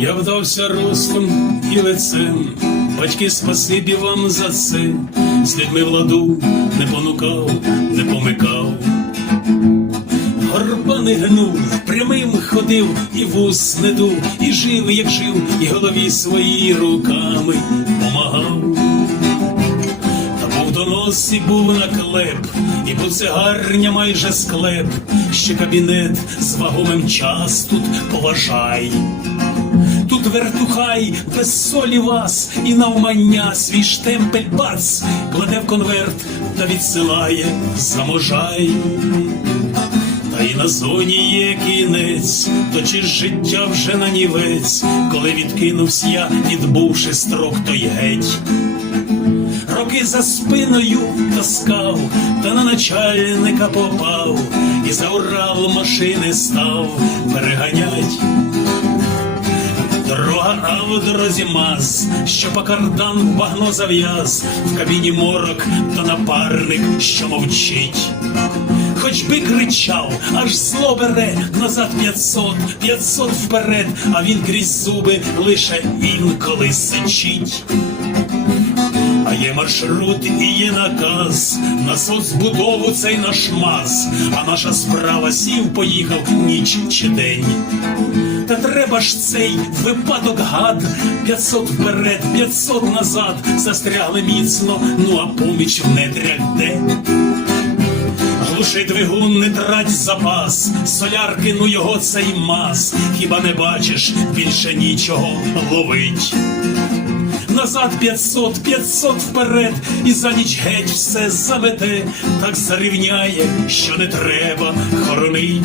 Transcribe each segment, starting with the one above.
Я вдався ростом і лицем, батьки, спасибі вам за це, з людьми владу не понукав, не помикав. Горба не гнув, прямим ходив, і вус не дув, і жив, як жив, і голові свої руками помагав. Та був донос і був наклеп, і буцегарня майже склеп, ще кабінет з вагомим час тут поважай. Тут вертухай без солі вас і навмання свій штемпель бац кладе в конверт та відсилає заможай. Та й на зоні є кінець, то чи ж життя вже нанівець, коли відкинувся я, відбувши строк той геть. Роки за спиною таскав, та на начальника попав, і за Урал машини став переганять. Дорога в дорозі маз, що по кардан багно зав'яз, в кабіні морок та напарник, що мовчить. Хоч би кричав, аж зло бере назад п'ятсот, п'ятсот вперед, а він крізь зуби лише інколи сичить. Є маршрут і є наказ на соцбудову цей наш маз, а наша справа сів, поїхав ніч чи день. Та треба ж цей випадок гад, 500 вперед, 500 назад, застрягли міцно, ну а поміч в недрях де. Глуши двигун, не трать запас, солярки, ну його цей маз, хіба не бачиш, більше нічого ловить. Назад 500, 500 вперед, і за ніч геть все замете, так зарівняє, що не треба хоронить.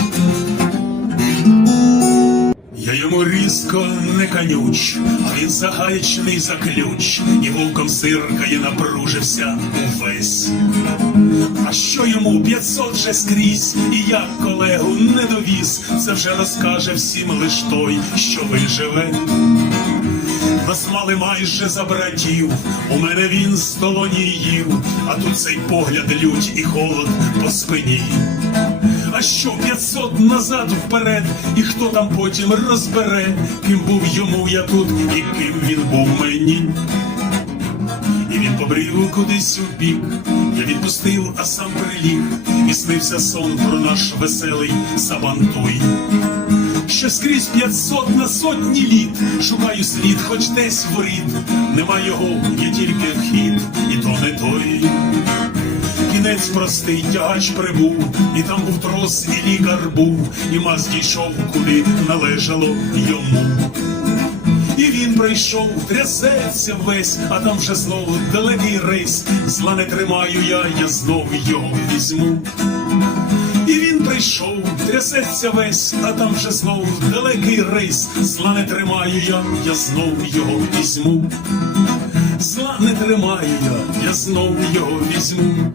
Я йому різко не канюч, а він загаєчний за ключ, і вулком сиркає, напружився увесь. А що йому 500 же скрізь, і я колегу не довіз, це вже розкаже всім лиш той, що виживе. Нас мали майже за братів, у мене він з долоні їв, а тут цей погляд лють і холод по спині. А що 500 назад вперед, і хто там потім розбере, ким був йому я тут, і ким він був мені. І він побрів кудись у бік, я відпустив, а сам приліг, і снився сон про наш веселий сабантуй. Що скрізь 500 на сотні літ, шукаю слід, хоч десь воріт, нема його, є тільки вхід, і то не той. Кінець простий тягач прибув, і там був трос, і лікар був, і маз дійшов, куди належало йому. І він прийшов, трясеться весь, а там вже знову далекий рейс. Зла не тримаю я, я знов його візьму. Прийшов, трясеться весь, а там вже знов далекий рейс. Зла не тримаю я, я знов його візьму. Зла не тримаю я, я знов його візьму.